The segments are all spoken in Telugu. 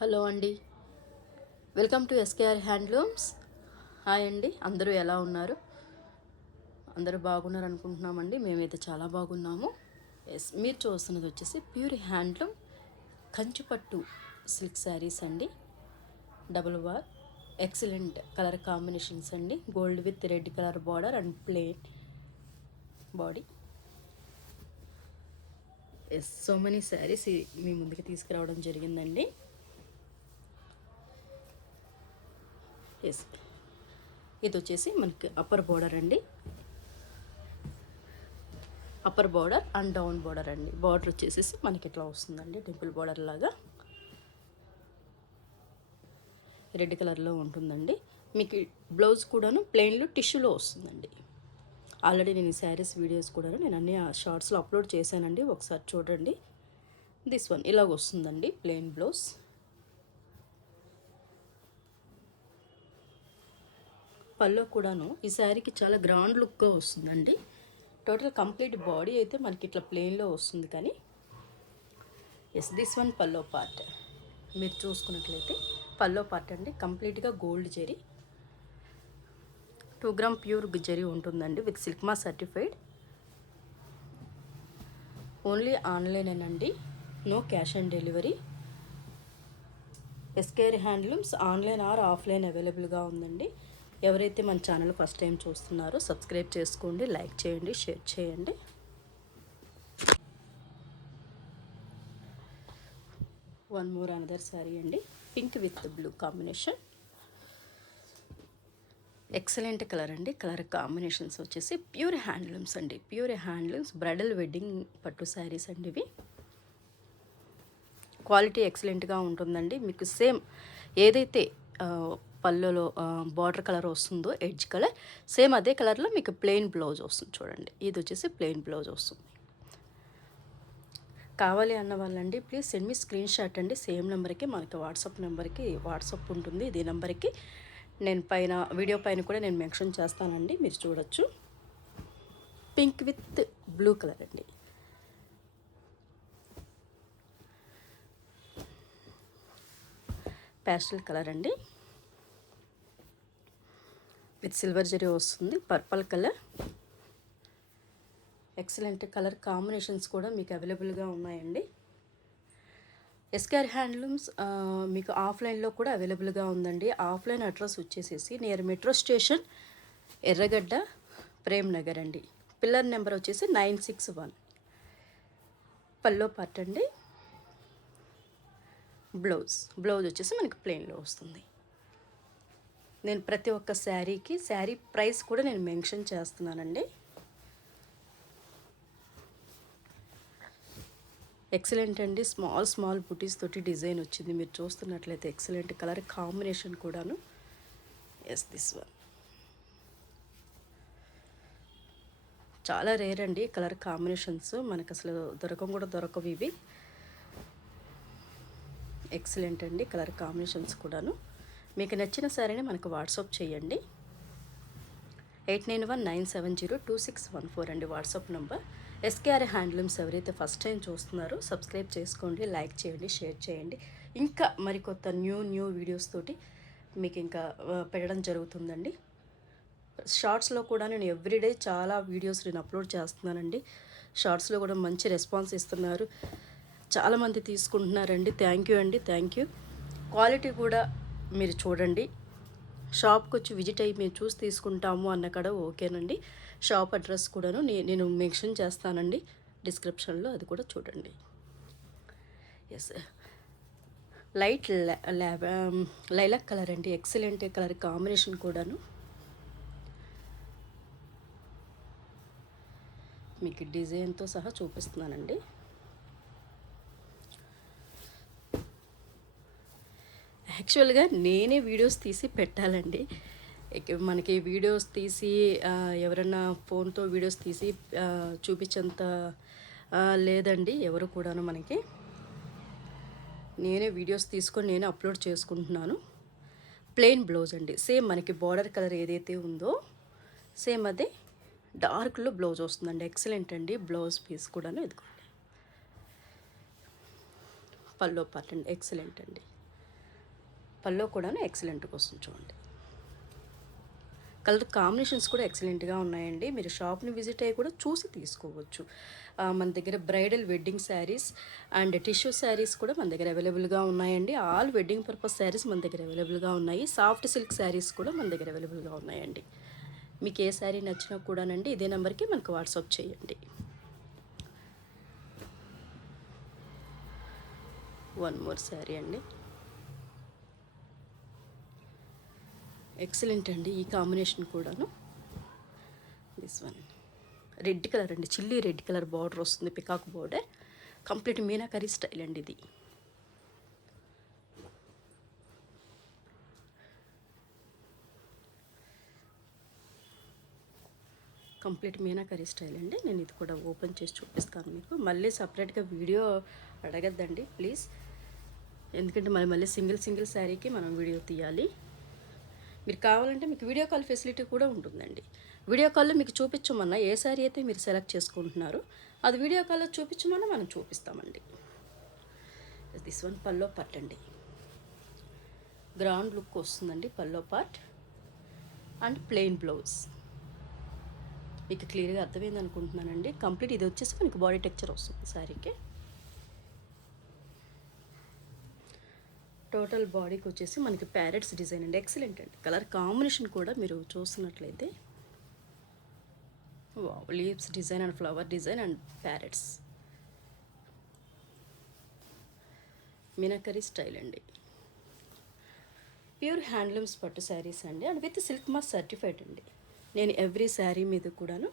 హలో అండి, welcome to SKR handlooms. Hi అండి, అందరూ ఎలా ఉన్నారు? అందరూ బాగున్నారు అనుకుంటున్నామండి. మేమైతే చాలా బాగున్నాము. మీరు చూస్తున్నది వచ్చేసి ప్యూర్ హ్యాండ్లూమ్ కంచిపట్టు సిల్క్ శారీస్ అండి. Double warp excellent colour combinations అండి. Gold with red colour border and plain body. So many saris మీ ముందుకు తీసుకురావడం జరిగిందండి. ఇది వచ్చేసి మనకి అప్పర్ బోర్డర్ అండి. Upper border and down border అండి. బార్డర్ వచ్చేసి మనకి ఇట్లా వస్తుందండి, టెంపుల్ బోర్డర్ లాగా రెడ్ కలర్లో ఉంటుందండి. మీకు బ్లౌజ్ కూడాను ప్లెయిన్లో టిష్యూలో వస్తుందండి. ఆల్రెడీ నేను ఈ శారీస్ వీడియోస్ కూడా నేను అన్ని షార్ట్స్లో అప్లోడ్ చేశానండి, ఒకసారి చూడండి. దిస్ వన్ ఇలాగ వస్తుందండి ప్లెయిన్ బ్లౌజ్. పల్లో కూడాను ఈ శారీకి చాలా గ్రాండ్ లుక్గా వస్తుందండి. టోటల్ కంప్లీట్ బాడీ అయితే మనకి ఇట్లా ప్లెయిన్లో వస్తుంది, కానీ దిస్ వన్ పల్లో పార్ట్ మీరు చూసుకున్నట్లయితే పల్లో పార్ట్ అండి కంప్లీట్గా gold zari, 2 gram pure zari ఉంటుందండి విత్ సిల్క్మా సర్టిఫైడ్. ఓన్లీ ఆన్లైనేనండి, no cash on delivery. SKR handlooms online or offline అవైలబుల్గా ఉందండి. ఎవరైతే మన ఛానల్ ఫస్ట్ టైం చూస్తున్నారో సబ్స్క్రైబ్ చేసుకోండి, లైక్ చేయండి, షేర్ చేయండి. వన్ మోర్ అనదర్ శారీ అండి, pink with blue combination. Excellent colour అండి. కలర్ కాంబినేషన్స్ వచ్చేసి ప్యూర్ హ్యాండ్లూమ్స్ అండి. ప్యూర్ హ్యాండ్లూమ్స్ బ్రైడల్ వెడ్డింగ్ పట్టు శారీస్ అండి ఇవి. క్వాలిటీ ఎక్సలెంట్గా ఉంటుందండి. మీకు సేమ్ ఏదైతే పళ్ళులో బార్డర్ కలర్ వస్తుందో ఎడ్జ్ కలర్, సేమ్ అదే కలర్లో మీకు ప్లెయిన్ బ్లౌజ్ వస్తుంది చూడండి. ఇది వచ్చేసి ప్లెయిన్ బ్లౌజ్ వస్తుంది. కావాలి అన్న వాళ్ళండి please send me screen shot అండి. సేమ్ నెంబర్కి మనకి వాట్సాప్ ఉంటుంది. ఇది నెంబర్కి నేను పైన వీడియో పైన కూడా నేను మెన్షన్ చేస్తానండి, మీరు చూడొచ్చు. పింక్ విత్ బ్లూ కలర్ అండి. ప్యాస్టల్ కలర్ అండి విత్ సిల్వర్ జరీ వస్తుంది. Purple colour. Excellent colour combinations కూడా మీకు అవైలబుల్గా ఉన్నాయండి. ఎస్కేఆర్ హ్యాండ్లూమ్స్ మీకు ఆఫ్లైన్లో కూడా అవైలబుల్గా ఉందండి. ఆఫ్లైన్ అడ్రస్ వచ్చేసేసి నియర్ మెట్రో స్టేషన్ ఎర్రగడ్డ ప్రేమ్ నగర్ అండి. పిల్లర్ నెంబర్ వచ్చేసి 961. పల్లో పార్ట్ అండి. బ్లౌజ్ వచ్చేసి మనకి ప్లెయిన్లో వస్తుంది. నేను ప్రతి ఒక్క శారీ ప్రైస్ కూడా నేను మెన్షన్ చేస్తున్నానండి. ఎక్సలెంట్ అండి. స్మాల్ బుటీస్ తోటి డిజైన్ వచ్చింది, మీరు చూస్తున్నట్లయితే ఎక్సలెంట్ కలర్ కాంబినేషన్ కూడాను. దిస్ వన్ చాలా రేర్ అండి కలర్ కాంబినేషన్స్, మనకు అసలు దొరకవు ఇవి. ఎక్సలెంట్ అండి కలర్ కాంబినేషన్స్ కూడాను. మీకు నచ్చిన శారీని మనకు వాట్సాప్ చేయండి. 8919702614 అండి వాట్సాప్ నెంబర్. ఎస్కేఆర్ హ్యాండ్లూమ్స్ ఎవరైతే ఫస్ట్ టైం చూస్తున్నారో సబ్స్క్రైబ్ చేసుకోండి, లైక్ చేయండి, షేర్ చేయండి. ఇంకా మరికొత్త న్యూ వీడియోస్ తోటి మీకు ఇంకా పెట్టడం జరుగుతుందండి. షార్ట్స్లో కూడా నేను ఎవ్రీడే చాలా వీడియోస్ నేను అప్లోడ్ చేస్తున్నానండి. షార్ట్స్లో కూడా మంచి రెస్పాన్స్ ఇస్తున్నారు, చాలామంది తీసుకుంటున్నారండి. థ్యాంక్ యూ అండి, థ్యాంక్ యూ. క్వాలిటీ కూడా మీరు చూడండి. షాప్కి వచ్చి విజిట్ అయ్యి మేము చూసి తీసుకుంటాము అన్న కాడ ఓకేనండి. షాప్ అడ్రస్ కూడాను నేను మెన్షన్ చేస్తానండి డిస్క్రిప్షన్లో, అది కూడా చూడండి. లైట్ లైలాక్ కలర్ అండి. ఎక్సలెంట్ కలర్ కాంబినేషన్ కూడాను. మీకు డిజైన్తో సహా చూపిస్తున్నానండి. యాక్చువల్గా నేనే వీడియోస్ తీసి పెట్టాలండి. మనకి వీడియోస్ తీసి ఎవరన్నా ఫోన్తో వీడియోస్ తీసి చూపించేంత లేదండి ఎవరు కూడాను. మనకి నేనే వీడియోస్ తీసుకొని నేనే అప్లోడ్ చేసుకుంటున్నాను. ప్లెయిన్ బ్లౌజ్ అండి. సేమ్ మనకి బార్డర్ కలర్ ఏదైతే ఉందో సేమ్ అదే డార్క్లో బ్లౌజ్ వస్తుందండి. ఎక్సలెంట్ అండి. బ్లౌజ్ పీస్ కూడాను ఇదిగోండి. పల్లో పార్ట్ అండి. ఎక్సలెంట్ అండి. పల్లో కూడా ఎక్సలెంట్గా వస్తుంది చూడండి. కలర్ కాంబినేషన్స్ కూడా ఎక్సలెంట్గా ఉన్నాయండి. మీరు షాప్ని విజిట్ అయ్యి కూడా చూసి తీసుకోవచ్చు. మన దగ్గర bridal wedding saris and tissue saris కూడా మన దగ్గర అవైలబుల్గా ఉన్నాయండి. ఆల్ వెడ్డింగ్ పర్పస్ శారీస్ మన దగ్గర అవైలబుల్గా ఉన్నాయి. సాఫ్ట్ సిల్క్ శారీస్ కూడా మన దగ్గర అవైలబుల్గా ఉన్నాయండి. మీకు ఏ శారీ నచ్చినా కూడానండి ఇదే నెంబర్కి మనకు వాట్సాప్ చేయండి. వన్ మోర్ శారీ అండి, ఎక్సలెంట్ అండి. ఈ కాంబినేషన్ కూడాను దిస్ వన్ రెడ్ కలర్ అండి, చిల్లీ రెడ్ కలర్ బార్డర్ వస్తుంది, peacock border, complete meenakari style అండి ఇది. కంప్లీట్ మీనాకరీ స్టైల్ అండి. నేను ఇది కూడా ఓపెన్ చేసి చూపిస్తాను మీకు. మళ్ళీ సపరేట్గా వీడియో అడగద్దండి ప్లీజ్, ఎందుకంటే మళ్ళీ సింగిల్ శారీకి మనం వీడియో తీయాలి. మీరు కావాలంటే మీకు వీడియో కాల్ ఫెసిలిటీ కూడా ఉంటుందండి. వీడియో కాల్లో మీకు చూపించమన్నా ఏ శారీ అయితే మీరు సెలెక్ట్ చేసుకుంటున్నారో అది వీడియో కాల్లో చూపించమన్నా మనం చూపిస్తామండి. దిస్ వన్ పల్లో పార్ట్ అండి, గ్రాండ్ లుక్ వస్తుందండి పల్లో పార్ట్ అండ్ ప్లెయిన్ బ్లౌజ్. మీకు క్లియర్గా అర్థమైంది అనుకుంటున్నానండి. కంప్లీట్ ఇది వచ్చేసి మనకి బాడీ టెక్చర్ వస్తుంది శారీకి. టోటల్ బాడీకి వచ్చేసి మనకి ప్యారెట్స్ డిజైన్ అండి, ఎక్సలెంట్ అండి. కలర్ కాంబినేషన్ కూడా మీరు చూస్తున్నట్లయితే leaves design and flower design and parrots, meenakari style అండి. ప్యూర్ హ్యాండ్లూమ్స్ పట్టు శారీస్ అండి and with silk mark certified అండి. నేను ఎవ్రీ శారీ మీద కూడాను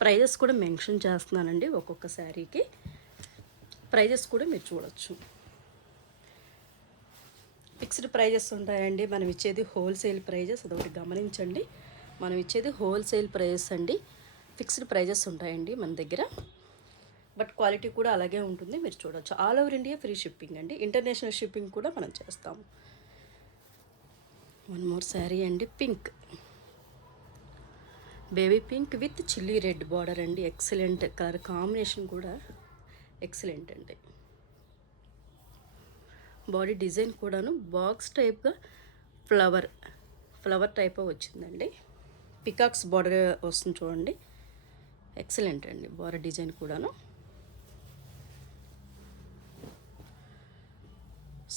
ప్రైజెస్ కూడా మెన్షన్ చేస్తున్నానండి. ఒక్కొక్క శారీకి ప్రైజెస్ కూడా మీరు చూడొచ్చు. ఫిక్స్డ్ ప్రైజెస్ ఉంటాయండి. మనం ఇచ్చేది హోల్సేల్ ప్రైజెస్, అదొకటి గమనించండి. మనం ఇచ్చేది హోల్సేల్ ప్రైజెస్ అండి. ఫిక్స్డ్ ప్రైజెస్ ఉంటాయండి మన దగ్గర, బట్ క్వాలిటీ కూడా అలాగే ఉంటుంది, మీరు చూడొచ్చు. All over India free shipping అండి, ఇంటర్నేషనల్ షిప్పింగ్ కూడా మనం చేస్తాము. వన్ మోర్ శారీ అండి, pink, baby pink with chilli red border అండి, ఎక్సలెంట్. కలర్ కాంబినేషన్ కూడా ఎక్సలెంట్ అండి. బాడీ డిజైన్ కూడాను బాక్స్ టైప్గా ఫ్లవర్ టైప్ వచ్చిందండి. పికాక్స్ బార్డర్ వస్తుంది చూడండి, ఎక్సలెంట్ అండి. బార్డర్ డిజైన్ కూడాను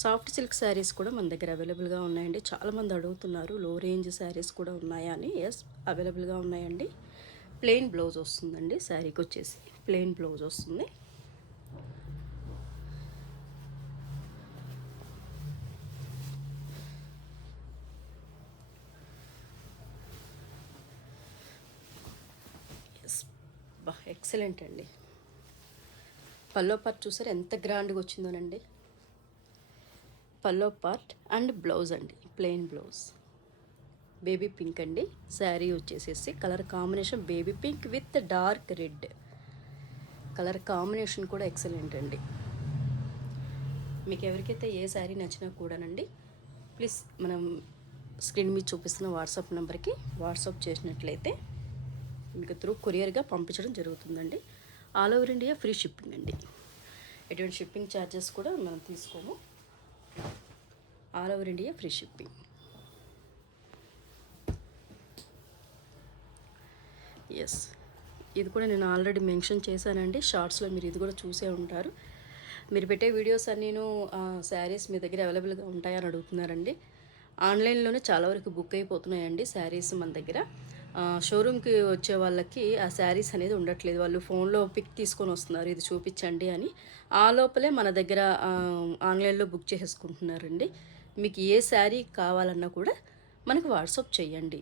సాఫ్ట్ సిల్క్ శారీస్ కూడా మన దగ్గర అవైలబుల్గా ఉన్నాయండి. చాలామంది అడుగుతున్నారు లో రేంజ్ శారీస్ కూడా ఉన్నాయా అని. ఎస్, అవైలబుల్గా ఉన్నాయండి. ప్లెయిన్ బ్లౌజ్ వస్తుందండి, శారీకి వచ్చేసి ప్లెయిన్ బ్లౌజ్ వస్తుంది. ఎస్, బా ఎక్సలెంట్ అండి. పల్లో పార్ట్ చూసారు ఎంత గ్రాండ్గా వచ్చిందోనండి. పల్లో పార్ట్ అండ్ బ్లౌజ్ అండి, ప్లెయిన్ బ్లౌజ్, బేబీ పింక్ అండి. శారీ వచ్చేసేసి colour combination baby pink with dark red, colour combination కూడా ఎక్సలెంట్ అండి. మీకు ఎవరికైతే ఏ శారీ నచ్చినా కూడానండి ప్లీజ్ మనం స్క్రీన్ మీద చూపిస్తున్న వాట్సాప్ నెంబర్కి వాట్సాప్ చేసినట్లయితే మీకు త్రూ కొరియర్గా పంపించడం జరుగుతుందండి. All over India free shipping అండి, ఎటువంటి షిప్పింగ్ ఛార్జెస్ కూడా మనం తీసుకోము. All over India free shipping. Yes, ఇది కూడా నేను ఆల్రెడీ మెన్షన్ చేశానండి షార్ట్స్లో, మీరు ఇది కూడా చూసే ఉంటారు. మీరు పెట్టే వీడియోస్ అన్నీను శారీస్ మీ దగ్గర అవైలబుల్గా ఉంటాయని అడుగుతున్నారండి. ఆన్లైన్లోనే చాలా వరకు బుక్ అయిపోతున్నాయండి శారీస్ మన దగ్గర. షోరూమ్కి వచ్చే వాళ్ళకి ఆ శారీస్ అనేది ఉండట్లేదు, వాళ్ళు ఫోన్లో పిక్ తీసుకొని వస్తున్నారు ఇది చూపించండి అని. ఆ లోపలే మన దగ్గర ఆన్లైన్లో బుక్ చేసుకుంటున్నారండి. మీకు ఏ శారీ కావాలన్నా కూడా మనకు వాట్సాప్ చేయండి.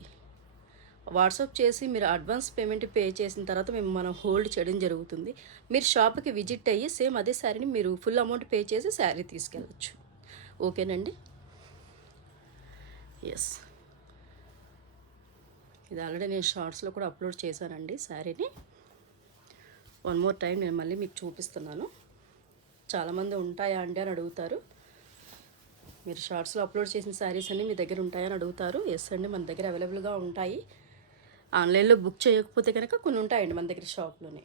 వాట్సాప్ చేసి మీరు అడ్వాన్స్ పేమెంట్ పే చేసిన తర్వాత మనం హోల్డ్ చేయడం జరుగుతుంది. మీరు షాప్కి విజిట్ అయ్యి సేమ్ అదే శారీని మీరు ఫుల్ అమౌంట్ పే చేసి శారీ తీసుకెళ్ళచ్చు. ఓకేనండి. ఎస్, ఇది ఆల్రెడీ నేను షార్ట్స్లో కూడా అప్లోడ్ చేశానండి శారీని. వన్ మోర్ టైం నేను మళ్ళీ మీకు చూపిస్తున్నాను. చాలామంది ఉంటాయా అండి అని అడుగుతారు. మీరు షార్ట్స్లో అప్లోడ్ చేసిన శారీస్ అన్నీ మీ దగ్గర ఉంటాయని అడుగుతారు. ఎస్ అండి, మన దగ్గర అవైలబుల్గా ఉంటాయి. ఆన్లైన్లో బుక్ చేయకపోతే కనుక కొన్ని ఉంటాయండి మన దగ్గర షాప్లోనే.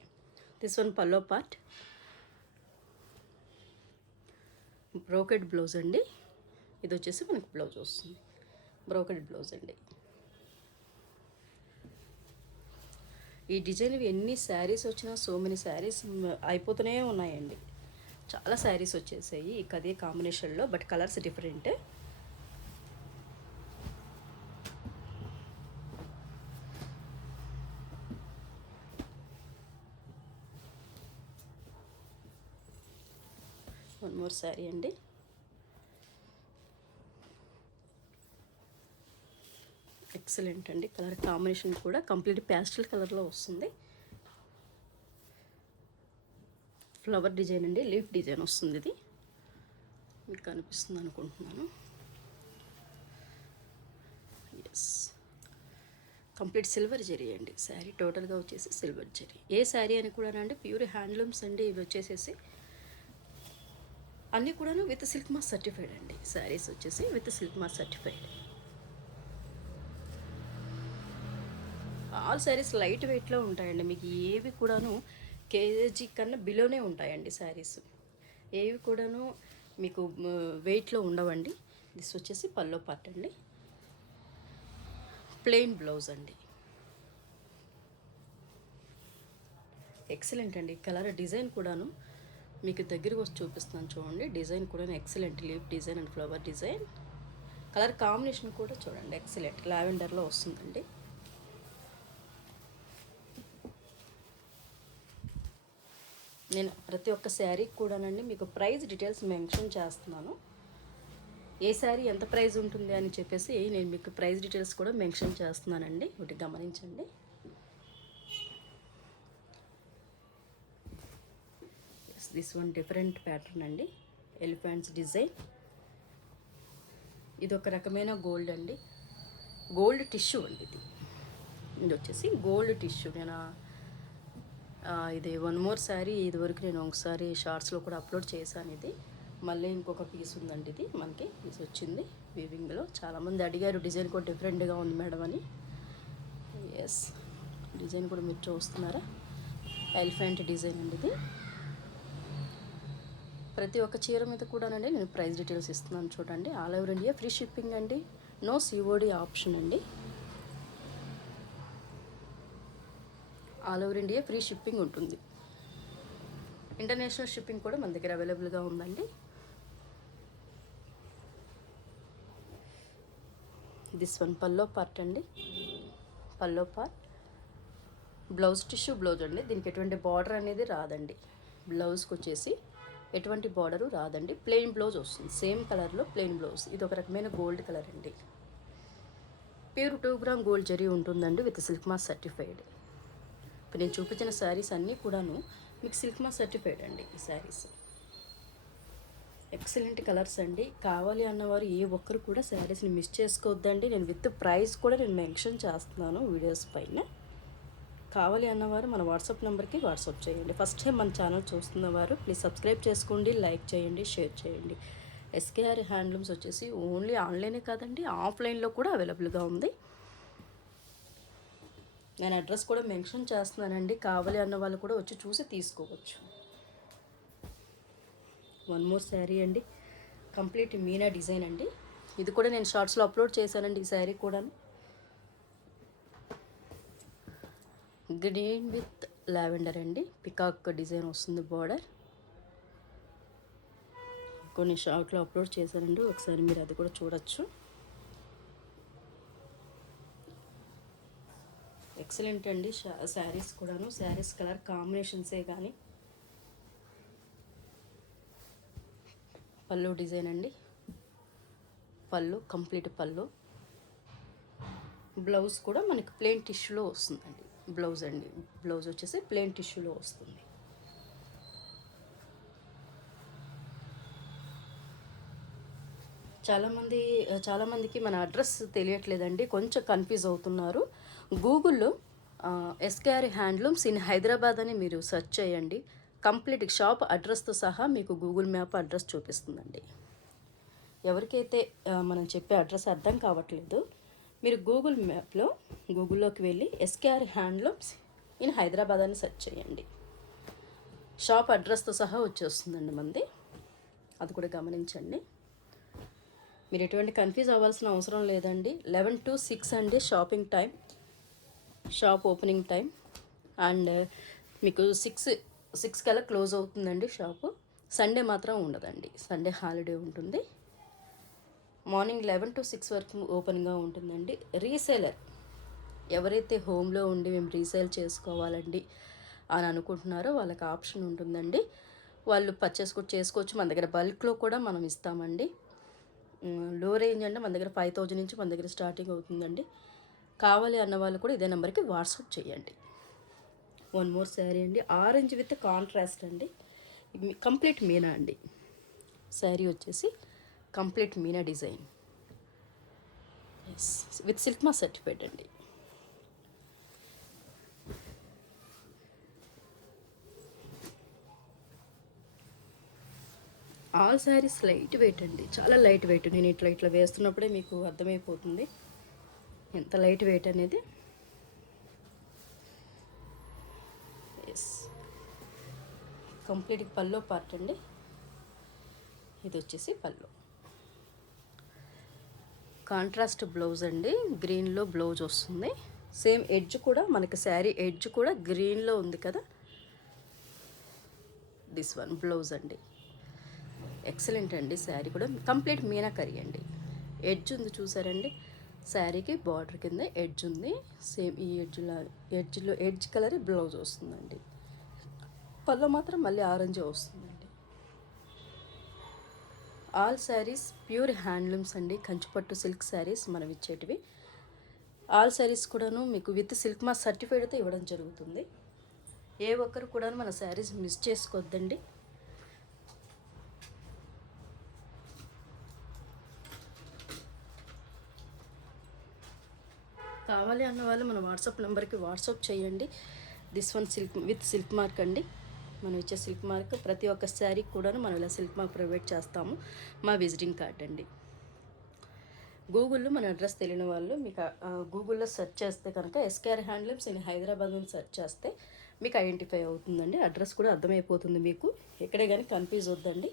This one pallu part, brocade blouse అండి, ఇది వచ్చేసి మనకి బ్లౌజ్ వస్తుంది, బ్రోకెడ్ బ్లౌజ్ అండి. ఈ డిజైన్ ఎన్ని శారీస్ వచ్చినా సో మెనీ శారీస్ అయిపోతూనే ఉన్నాయండి. చాలా శారీస్ వచ్చేసాయి ఇక అదే కాంబినేషన్లో, but colours different. One more sari అండి. ఎక్సలెంట్ అండి. కలర్ కాంబినేషన్ కూడా కంప్లీట్ ప్యాస్టల్ కలర్లో వస్తుంది. ఫ్లవర్ డిజైన్ అండి, లీఫ్ డిజైన్ వస్తుంది. ఇది మీకు కనిపిస్తుంది అనుకుంటున్నాను. ఎస్, కంప్లీట్ సిల్వర్ జరీ అండి. శారీ టోటల్గా వచ్చేసి సిల్వర్ జరీ. ఏ శారీ అని కూడా అండి ప్యూర్ హ్యాండ్లూమ్స్ అండి. ఇవి వచ్చేసేసి అన్నీ కూడాను విత్ సిల్క్ మార్క్ సర్టిఫైడ్ అండి. శారీస్ వచ్చేసి with silk mark certified. All saris light వెయిట్లో ఉంటాయండి. మీకు ఏవి కూడాను కేజీ కన్నా బిలోనే ఉంటాయండి శారీస్. ఏవి కూడాను మీకు వెయిట్లో ఉండవండి. దిస్ వచ్చేసి పల్లో పార్ట్ అండి. ప్లెయిన్ బ్లౌజ్ అండి. ఎక్సలెంట్ అండి. కలర్ డిజైన్ కూడాను మీకు దగ్గరకు వచ్చి చూపిస్తున్నాను చూడండి. డిజైన్ కూడా excellent, leaf design and flower design. Colour combination కూడా చూడండి ఎక్సలెంట్, లావెండర్లో వస్తుందండి. నేను ప్రతి ఒక్క శారీ కూడానండి మీకు ప్రైస్ డీటెయిల్స్ మెన్షన్ చేస్తున్నాను. ఏ శారీ ఎంత ప్రైస్ ఉంటుంది అని చెప్పేసి నేను మీకు ప్రైస్ డీటెయిల్స్ కూడా మెన్షన్ చేస్తున్నానండి. ఒకటి గమనించండి. దిస్ వన్ డిఫరెంట్ ప్యాటర్న్ అండి, ఎలిఫెంట్స్ డిజైన్. ఇది ఒక రకమైన గోల్డ్ అండి, గోల్డ్ టిష్యూ అండి. ఇది వచ్చేసి గోల్డ్ టిష్యూ. నేను ఇది వన్ మోర్ శారీ, ఇదివరకు నేను ఒకసారి షార్ట్స్లో కూడా అప్లోడ్ చేశాను. ఇది మళ్ళీ ఇంకొక పీస్ ఉందండి. ఇది మనకి పీస్ వచ్చింది వీవింగ్లో. చాలామంది అడిగారు డిజైన్ కూడా డిఫరెంట్గా ఉంది మేడం అని. ఎస్, డిజైన్ కూడా మీరు చూస్తున్నారా, ఎలిఫెంట్ డిజైన్ అండి ఇది. ప్రతి ఒక్క చీర మీద కూడానండి నేను ప్రైస్ డీటెయిల్స్ ఇస్తున్నాను చూడండి. All over India free shipping అండి, నో సిఓడి ఆప్షన్ అండి. All over India free shipping ఉంటుంది. ఇంటర్నేషనల్ షిప్పింగ్ కూడా మన దగ్గర అవైలబుల్గా ఉందండి. దిస్ వన్ పల్లో పార్ట్ అండి, పల్లో పార్ట్. బ్లౌజ్ టిష్యూ బ్లౌజ్ అండి. దీనికి ఎటువంటి బార్డర్ అనేది రాదండి. బ్లౌజ్కి వచ్చేసి ఎటువంటి బార్డరు రాదండి, ప్లెయిన్ బ్లౌజ్ వస్తుంది. సేమ్ కలర్లో ప్లెయిన్ బ్లౌజ్. ఇది ఒక రకమైన గోల్డ్ కలర్ అండి. ప్యూర్ 2 గ్రామ్ గోల్డ్ జరీ ఉంటుందండి విత్ సిల్క్ మార్క్ సర్టిఫైడ్. ఇప్పుడు నేను చూపించిన శారీస్ అన్నీ కూడాను మీకు సిల్క్ మార్క్ సర్టిఫైడ్ అండి. ఈ శారీస్ ఎక్సలెంట్ కలర్స్ అండి. కావాలి అన్నవారు ఏ ఒక్కరు కూడా శారీస్ని మిస్ చేసుకోవద్దండి. నేను విత్ ప్రైస్ కూడా నేను మెన్షన్ చేస్తున్నాను వీడియోస్ పైన. కావాలి అన్నవారు మన వాట్సాప్ నెంబర్కి వాట్సాప్ చేయండి. ఫస్ట్ టైం మన ఛానల్ చూస్తున్నవారు ప్లీజ్ సబ్స్క్రైబ్ చేసుకోండి, లైక్ చేయండి, షేర్ చేయండి. ఎస్కేఆర్ హ్యాండ్లూమ్స్ వచ్చేసి ఓన్లీ ఆన్లైనే కాదండి, ఆఫ్లైన్లో కూడా అవైలబుల్గా ఉంది. నేను అడ్రస్ కూడా మెన్షన్ చేస్తున్నానండి. కావాలి అన్న వాళ్ళు కూడా వచ్చి చూసి తీసుకోవచ్చు. వన్ మోర్ శారీ అండి, కంప్లీట్ మీనా డిజైన్ అండి. ఇది కూడా నేను షార్ట్స్లో అప్లోడ్ చేశానండి. ఈ శారీ కూడా గ్రీన్ విత్ లావెండర్ అండి. పికాక్ డిజైన్ వస్తుంది బార్డర్. కొన్ని షార్ట్లో అప్లోడ్ చేశానండి, ఒకసారి మీరు అది కూడా చూడొచ్చు. ఎక్సలెంట్ అండి శారీస్ కూడాను. శారీస్ కలర్ కాంబినేషన్సే కానీ. పళ్ళు డిజైన్ అండి, పళ్ళు కంప్లీట్ పళ్ళు. బ్లౌజ్ కూడా మనకి ప్లెయిన్ టిష్యూలో వస్తుందండి. బ్లౌజ్ అండి, బ్లౌజ్ వచ్చేసి ప్లెయిన్ టిష్యూలో వస్తుంది. చాలామందికి మన అడ్రస్ తెలియట్లేదండి, కొంచెం కన్ఫ్యూజ్ అవుతున్నారు. గూగుల్లో ఎస్కేఆర్ హ్యాండ్లూమ్స్ ఇన్ హైదరాబాద్ అని మీరు సెర్చ్ చేయండి. కంప్లీట్ షాప్ అడ్రస్తో సహా మీకు గూగుల్ మ్యాప్ అడ్రస్ చూపిస్తుందండి. ఎవరికైతే మనం చెప్పే అడ్రస్ అర్థం కావట్లేదు, మీరు గూగుల్లోకి వెళ్ళి ఎస్కేఆర్ హ్యాండ్లూమ్స్ ఇన్ హైదరాబాద్ అని సెర్చ్ చేయండి. షాప్ అడ్రస్తో సహా వచ్చేస్తుందండి మంది, అది కూడా గమనించండి. మీరు ఎటువంటి కన్ఫ్యూజ్ అవ్వాల్సిన అవసరం లేదండి. 11 to 6 అండి shopping time, shop opening time. And మీకు 6 కల్లా క్లోజ్ అవుతుందండి షాపు. సండే మాత్రం ఉండదండి, సండే హాలిడే ఉంటుంది. మార్నింగ్ 11 to 6 వరకు ఓపెన్గా ఉంటుందండి. రీసేలర్ ఎవరైతే హోమ్లో ఉండి మేము రీసేల్ చేసుకోవాలండి అని అనుకుంటున్నారో వాళ్ళకి ఆప్షన్ ఉంటుందండి. వాళ్ళు పర్చేస్ కూడా చేసుకోవచ్చు. మన దగ్గర బల్క్లో కూడా మనం ఇస్తామండి. లో రేంజ్ అంటే మన దగ్గర 5,000 నుంచి మన దగ్గర స్టార్టింగ్ అవుతుందండి. కావాలి అన్న వాళ్ళు కూడా ఇదే నెంబర్కి వాట్సాప్ చేయండి. వన్ మోర్ శారీ అండి, ఆరెంజ్ విత్ కాంట్రాస్ట్ అండి. కంప్లీట్ మీనా అండి. శారీ వచ్చేసి complete Meena design with silk మా సర్టిఫైడ్ అండి. ఆల్ శారీస్ లైట్ వెయిట్ అండి, చాలా లైట్ వెయిట్. నేను ఇట్లా వేస్తున్నప్పుడే మీకు అర్థమైపోతుంది ఎంత లైట్ వెయిట్ అనేది. ఎస్, కంప్లీట్ పల్లో పార్ట్ అండి. ఇది వచ్చేసి పల్లో. కాంట్రాస్ట్ బ్లౌజ్ అండి, గ్రీన్లో బ్లౌజ్ వస్తుంది. సేమ్ ఎడ్జ్ కూడా మనకి శారీ ఎడ్జ్ కూడా గ్రీన్లో ఉంది కదా, దిస్ వన్ బ్లౌజ్ అండి. ఎక్సలెంట్ అండి. శారీ కూడా కంప్లీట్ మీనాకరీ అండి. ఎడ్జ్ ఉంది చూసారండి, శారీకి బార్డర్ కింద ఎడ్జ్ ఉంది. సేమ్ ఈ ఎడ్జ్లో ఎడ్జ్ కలర్ బ్లౌజ్ వస్తుందండి. పళ్ళు మాత్రం మళ్ళీ ఆరెంజ్ వస్తుందండి. ఆల్ శారీస్ ప్యూర్ హ్యాండ్లూమ్స్ అండి, కంచిపట్టు సిల్క్ శారీస్ మనం ఇచ్చేటివి. ఆల్ శారీస్ కూడాను మీకు విత్ సిల్క్ మా సర్టిఫైడ్తో ఇవ్వడం జరుగుతుంది. ఏ ఒక్కరు కూడా మన శారీస్ మిస్ చేసుకోవద్దండి. కావాలి అన్న వాళ్ళు మన వాట్సాప్ నెంబర్కి వాట్సాప్ చేయండి. This one with silk mark అండి. మనం ఇచ్చే సిల్క్ మార్క్ ప్రతి ఒక్క శారీకి కూడాను మనం ఇలా సిల్క్ మార్క్ ప్రొవైడ్ చేస్తాము. మా విజిటింగ్ కార్డ్ అండి. గూగుల్లో మన అడ్రస్ తెలియని వాళ్ళు మీకు గూగుల్లో సెర్చ్ చేస్తే కనుక ఎస్కేఆర్ హ్యాండ్లూమ్స్ ఇన్ హైదరాబాద్ అని సెర్చ్ చేస్తే మీకు ఐడెంటిఫై అవుతుందండి. అడ్రస్ కూడా అర్థమైపోతుంది మీకు. ఎక్కడే కానీ కన్ఫ్యూజ్ వద్దండి.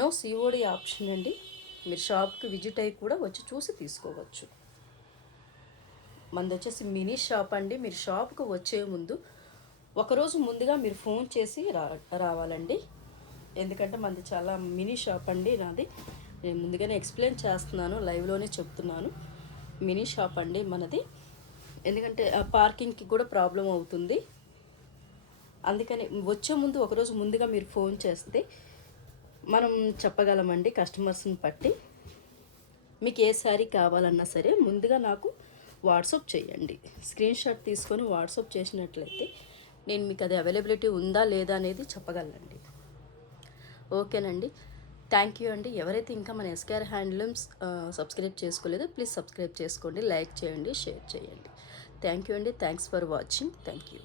నో సిఓడి ఆప్షన్ అండి. మీరు షాప్కి విజిట్ అయ్యి కూడా వచ్చి చూసి తీసుకోవచ్చు. మనది వచ్చేసి మినీ షాప్ అండి. మీరు షాప్కి వచ్చే ముందు ఒకరోజు ముందుగా మీరు ఫోన్ చేసి రావాలండి. ఎందుకంటే మనది చాలా మినీ షాప్ అండి నాది. నేను ముందుగానే ఎక్స్ప్లెయిన్ చేస్తున్నాను, లైవ్లోనే చెప్తున్నాను. మినీ షాప్ అండి మనది. ఎందుకంటే పార్కింగ్కి కూడా ప్రాబ్లం అవుతుంది. అందుకని వచ్చే ముందు ఒకరోజు ముందుగా మీరు ఫోన్ చేస్తే మనం చెప్పగలమండి కస్టమర్స్ని బట్టి. మీకు ఏ శారీ కావాలన్నా సరే ముందుగా నాకు వాట్సాప్ చేయండి. స్క్రీన్ షాట్ తీసుకొని వాట్సాప్ చేసినట్లయితే నేను మీకు అది అవైలబిలిటీ ఉందా లేదా అనేది చెప్పగలనండి. ఓకేనండి, థ్యాంక్ యూ అండి. ఎవరైతే ఇంకా మన ఎస్కేఆర్ హ్యాండ్లూమ్స్ సబ్స్క్రైబ్ చేసుకోలేదో ప్లీజ్ సబ్స్క్రైబ్ చేసుకోండి, లైక్ చేయండి, షేర్ చేయండి. థ్యాంక్ యూ అండి. Thanks for watching. Thank you.